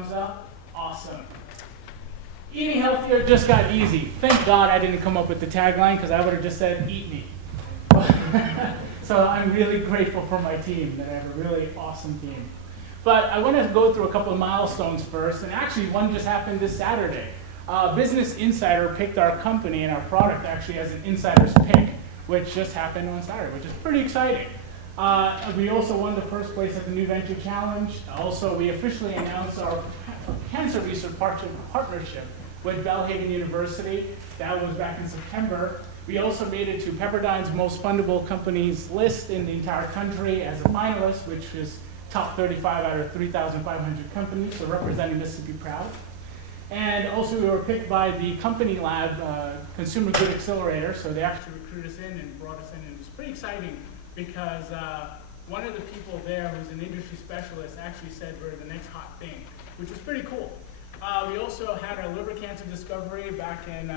thumbs up. Awesome. Eating healthier just got easy. Thank God I didn't come up with the tagline because I would have just said, eat me. So I'm really grateful for my team, that I have a really awesome team. But I want to go through a couple of milestones first, and actually one just happened this Saturday. Business Insider picked our company and our product actually as an insider's pick, which just happened on Saturday, which is pretty exciting. We also won the first place at the New Venture Challenge. Also, we officially announced our cancer research partnership with Belhaven University. That was back in September. We also made it to Pepperdine's most fundable companies list in the entire country as a finalist, which is top 35 out of 3,500 companies, so representing Mississippi proud. And also we were picked by the Company Lab Consumer Good Accelerator, so they actually recruited us in and brought us in, and it was pretty exciting because one of the people there who's an industry specialist actually said we're the next hot thing, which was pretty cool. We also had our liver cancer discovery back in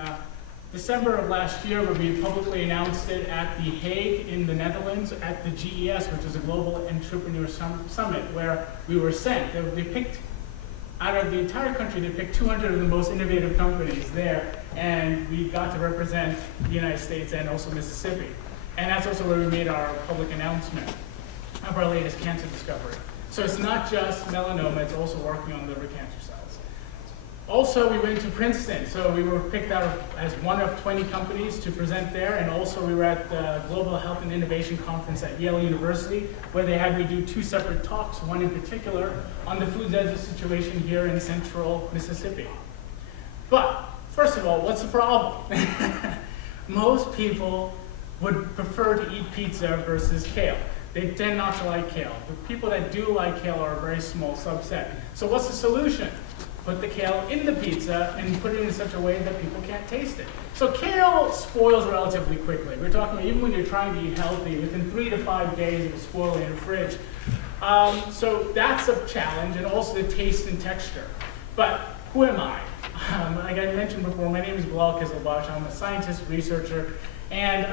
December of last year, where we publicly announced it at The Hague in the Netherlands at the GES, which is a Global Entrepreneur Summit, where we were sent. They picked, out of the entire country, they picked 200 of the most innovative companies there, and we got to represent the United States and also Mississippi. And that's also where we made our public announcement of our latest cancer discovery. So it's not just melanoma, it's also working on liver cancer cells. Also, we went to Princeton, so we were picked out as one of 20 companies to present there, and also we were at the Global Health and Innovation Conference at Yale University, where they had me do 2 separate talks, one in particular on the food desert situation here in central Mississippi. But, first of all, what's the problem? Most people would prefer to eat pizza versus kale. They tend not to like kale. The people that do like kale are a very small subset. So what's the solution? Put the kale in the pizza and put it in such a way that people can't taste it. So kale spoils relatively quickly. We're talking about even when you're trying to eat healthy, within 3 to 5 days it will spoil in the fridge. So that's a challenge, and also the taste and texture. But who am I? Like I mentioned before, my name is Bilal Qizilbash. I'm a scientist, researcher, and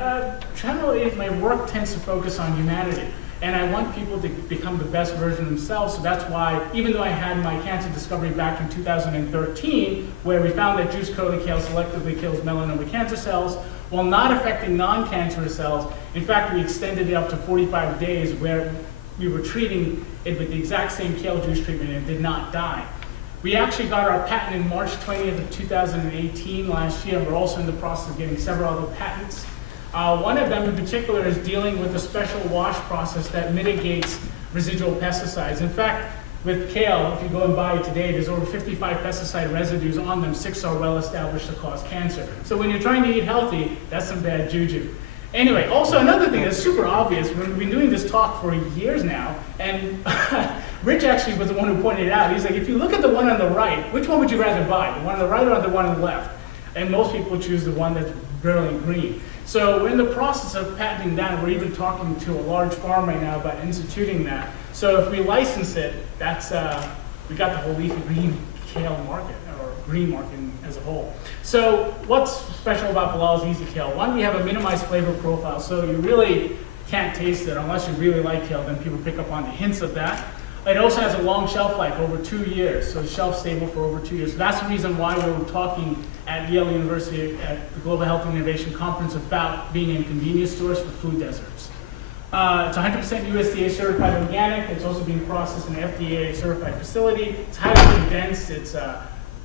generally my work tends to focus on humanity. And I want people to become the best version of themselves, so that's why, even though I had my cancer discovery back in 2013, where we found that juice-coated kale selectively kills melanoma cancer cells, while not affecting non-cancerous cells, in fact, we extended it up to 45 days, where we were treating it with the exact same kale juice treatment and it did not die. We actually got our patent in March 20th of 2018 last year, and we're also in the process of getting several other patents. One of them in particular is dealing with a special wash process that mitigates residual pesticides. In fact, with kale, if you go and buy it today, there's over 55 pesticide residues on them. 6 are well established to cause cancer. So when you're trying to eat healthy, that's some bad juju. Anyway, also another thing that's super obvious, we've been doing this talk for years now, and Rich actually was the one who pointed it out. He's like, if you look at the one on the right, which one would you rather buy? The one on the right or the one on the left? And most people choose the one that's barely green. So we're in the process of patenting that. We're even talking to a large farm right now about instituting that. So if we license it, that's we got the whole leafy green kale market, or green market as a whole. So what's special about Bilal's EasyKale? One, we have a minimized flavor profile, so you really can't taste it unless you really like kale. Then people pick up on the hints of that. It also has a long shelf life, over 2 years, so it's shelf stable for over 2 years. So that's the reason why we were talking at Yale University at the Global Health and Innovation Conference about being in convenience stores for food deserts. It's 100% USDA certified organic. It's also being processed in an FDA certified facility. It's highly condensed. It's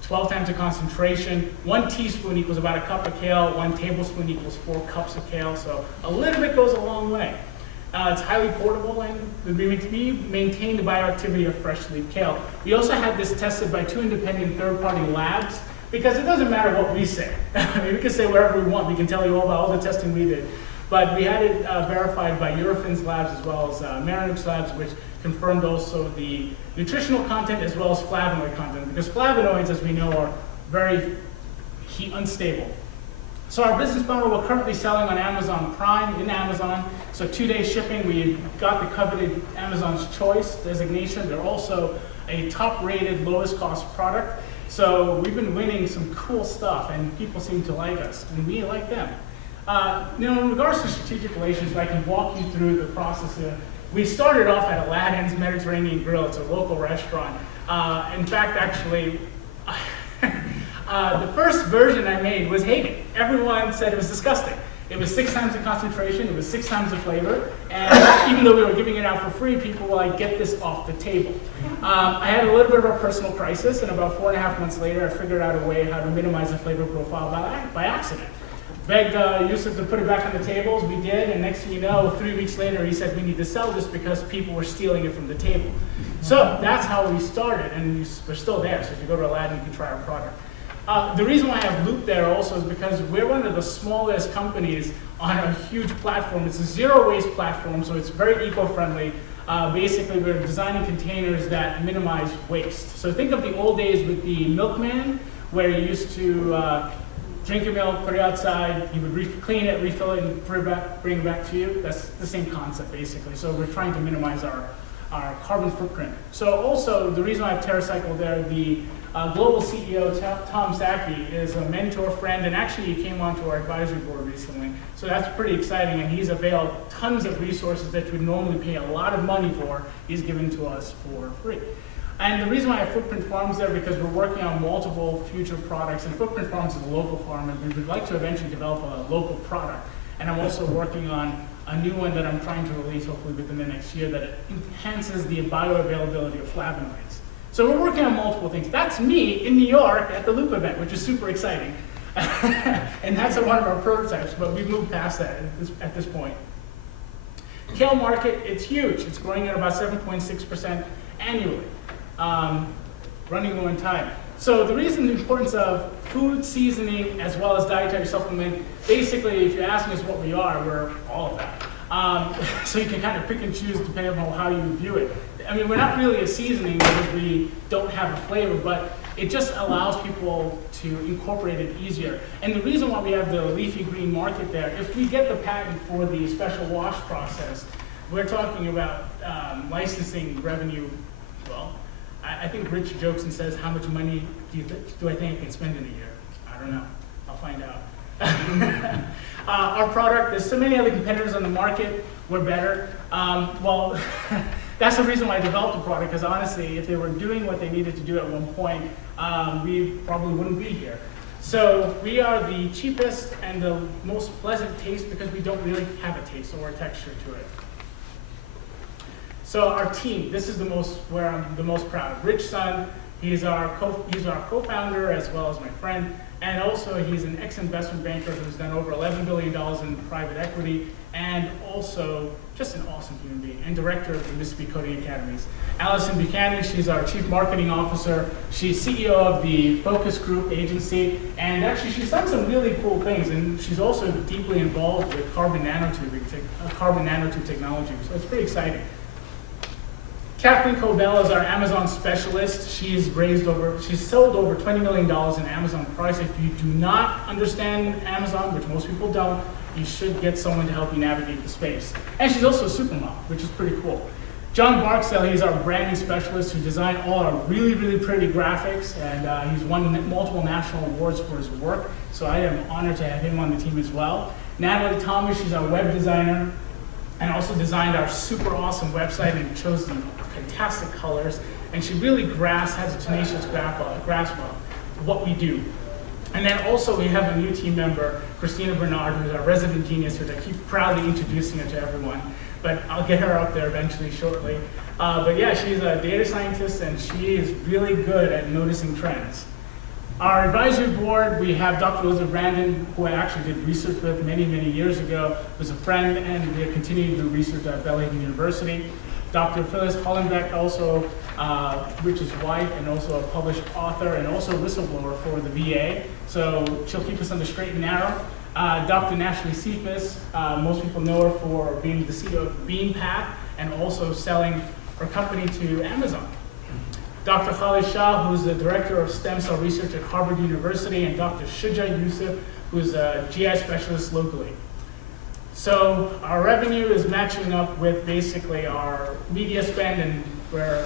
12 times the concentration. 1 teaspoon equals about a cup of kale. 1 tablespoon equals 4 cups of kale. So a little bit goes a long way. It's highly portable, and we maintain the bioactivity of fresh leaf kale. We also had this tested by 2 independent third-party labs, because it doesn't matter what we say. We can say whatever we want. We can tell you all about all the testing we did. But we had it verified by Eurofins Labs as well as Marinux Labs, which confirmed also the nutritional content as well as flavonoid content, because flavonoids, as we know, are very heat unstable. So our business model, we're currently selling on Amazon Prime in Amazon. So 2-day shipping, we got the coveted Amazon's Choice designation. They're also a top-rated, lowest-cost product. So we've been winning some cool stuff, and people seem to like us, and we like them. In regards to strategic relations, I can walk you through the process here. We started off at Aladdin's Mediterranean Grill. It's a local restaurant. In fact, actually, the first version I made was hated. Everyone said it was disgusting. It was 6 times the concentration, it was 6 times the flavor, and even though we were giving it out for free, people were like, get this off the table. I had a little bit of a personal crisis, and about 4.5 months later, I figured out a way how to minimize the flavor profile by accident. Begged Yusuf to put it back on the tables, we did, and next thing you know, 3 weeks later, he said we need to sell this because people were stealing it from the table. So that's how we started, and we're still there, so if you go to Aladdin, you can try our product. The reason why I have Loop there also is because we're one of the smallest companies on a huge platform. It's a zero-waste platform, so it's very eco-friendly. Basically, we're designing containers that minimize waste. So think of the old days with the milkman, where you used to drink your milk, put it outside, you would clean it, refill it, and bring it back to you. That's the same concept, basically. So we're trying to minimize our carbon footprint. So also, the reason why I have TerraCycle there, the global CEO, Tom Saki, is a mentor, friend, and actually he came onto our advisory board recently. So that's pretty exciting, and he's availed tons of resources that you would normally pay a lot of money for. He's given to us for free. And the reason why I have Footprint Farms there, because we're working on multiple future products, and Footprint Farms is a local farm, and we would like to eventually develop a local product. And I'm also working on a new one that I'm trying to release hopefully within the next year that enhances the bioavailability of flavonoids. So we're working on multiple things. That's me in New York at the Loop event, which is super exciting. And that's one of our prototypes, but we've moved past that at this point. Kale market, it's huge. It's growing at about 7.6% annually, running low in time. So the reason the importance of food, seasoning, as well as dietary supplement, basically, if you're asking us what we are, we're all of that. So you can kind of pick and choose depending on how you view it. I mean, we're not really a seasoning because we don't have a flavor, but it just allows people to incorporate it easier. And the reason why we have the leafy green market there, if we get the patent for the special wash process, we're talking about licensing revenue. Well, I think Rich jokes and says, how much money do I think I can spend in a year? I don't know. I'll find out. Our product, there's so many other competitors on the market. We're better. Well, that's the reason why I developed the product, because honestly, if they were doing what they needed to do at one point, we probably wouldn't be here. So we are the cheapest and the most pleasant taste because we don't really have a taste or a texture to it. So our team, this is where I'm the most proud. Rich Sun, he's our co-founder as well as my friend, and also he's an ex-investment banker who's done over $11 billion in private equity, and also just an awesome human being, and director of the Mississippi Coding Academies. Allison Buchanan, she's our chief marketing officer. She's CEO of the Focus Group agency, and actually she's done some really cool things, and she's also deeply involved with carbon nanotube technology, so it's pretty exciting. Kathleen Cobell is our Amazon specialist. She's sold over $20 million in Amazon products. If you do not understand Amazon, which most people don't, you should get someone to help you navigate the space. And she's also a supermom, which is pretty cool. John Barksdale, he's our branding specialist who designed all our really, really pretty graphics, and he's won multiple national awards for his work, so I am honored to have him on the team as well. Natalie Thomas, she's our web designer, and also designed our super awesome website and chose some fantastic colors, and she really has a tenacious grasp of what we do. And then also we have a new team member, Christina Bernard, who's our resident genius, who I keep proudly introducing her to everyone, but I'll get her up there eventually shortly. But yeah, she's a data scientist, and she is really good at noticing trends. Our advisory board, we have Dr. Elizabeth Brandon, who I actually did research with many, many years ago, who's a friend, and we are continuing to do research at Belhaven University. Dr. Phyllis Hollenbeck, also Rich's wife, and also a published author, and also a whistleblower for the VA. So she'll keep us on the straight and narrow. Dr. Nashley Cephas, most people know her for being the CEO of BeamPath, and also selling her company to Amazon. Dr. Khalid Shah, who's the director of stem cell research at Harvard University, and Dr. Shuja Yusuf, who's a GI specialist locally. So our revenue is matching up with basically our media spend, and where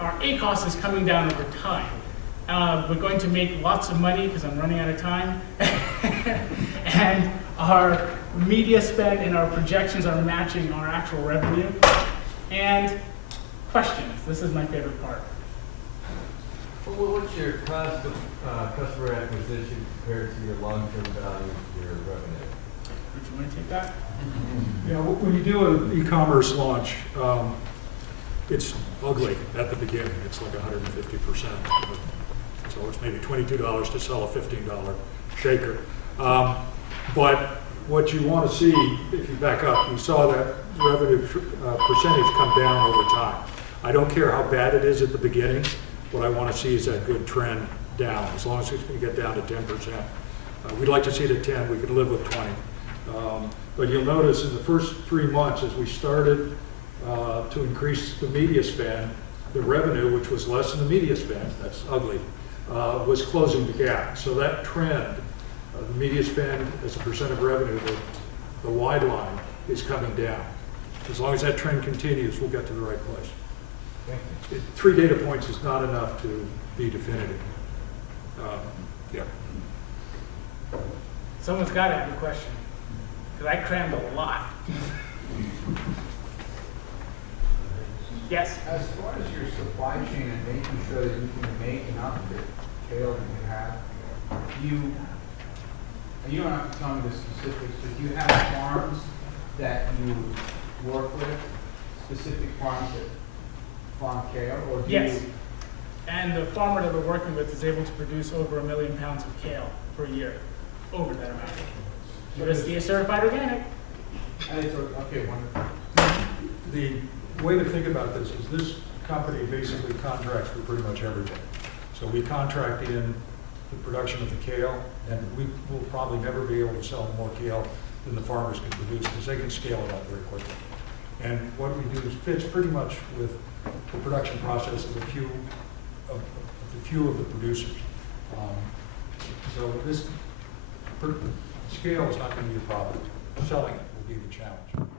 our ACOS is coming down over time. We're going to make lots of money because I'm running out of time. And our media spend and our projections are matching our actual revenue. And questions, this is my favorite part. Well, what's your cost of customer acquisition compared to your long-term value of your revenue? Would you want to take that? Yeah, when you do an e-commerce launch, it's ugly at the beginning. It's like 150%. So it's maybe $22 to sell a $15 shaker. But what you want to see, if you back up, you saw that revenue percentage come down over time. I don't care how bad it is at the beginning. What I want to see is that good trend down, as long as it's going to get down to 10%. We'd like to see it at 10. We could live with 20. But you'll notice in the first 3 months, as we started to increase the media spend, the revenue, which was less than the media spend, that's ugly, was closing the gap. So that trend, the media spend as a percent of revenue, the wide line, is coming down. As long as that trend continues, we'll get to the right place. 3 data points is not enough to be definitive. Yeah. Someone's got to have a question, because I crammed a lot. Yes? As far as your supply chain and making sure that you can make enough of the kale that you have, and you don't have to tell me the specifics, but do you have farms that you work with, specific farms that farm kale, or do Yes. you? And the farmer that we're working with is able to produce over 1 million pounds of kale per year, over that amount. USDA certified organic. And it's, okay, wonderful. The way to think about this is this company basically contracts for pretty much everything. So we contract in the production of the kale, and we will probably never be able to sell more kale than the farmers can produce, because they can scale it up very quickly. And what we do is fits pretty much with the production process of a few of the producers. So this scale is not going to be a problem. Selling it will be the challenge.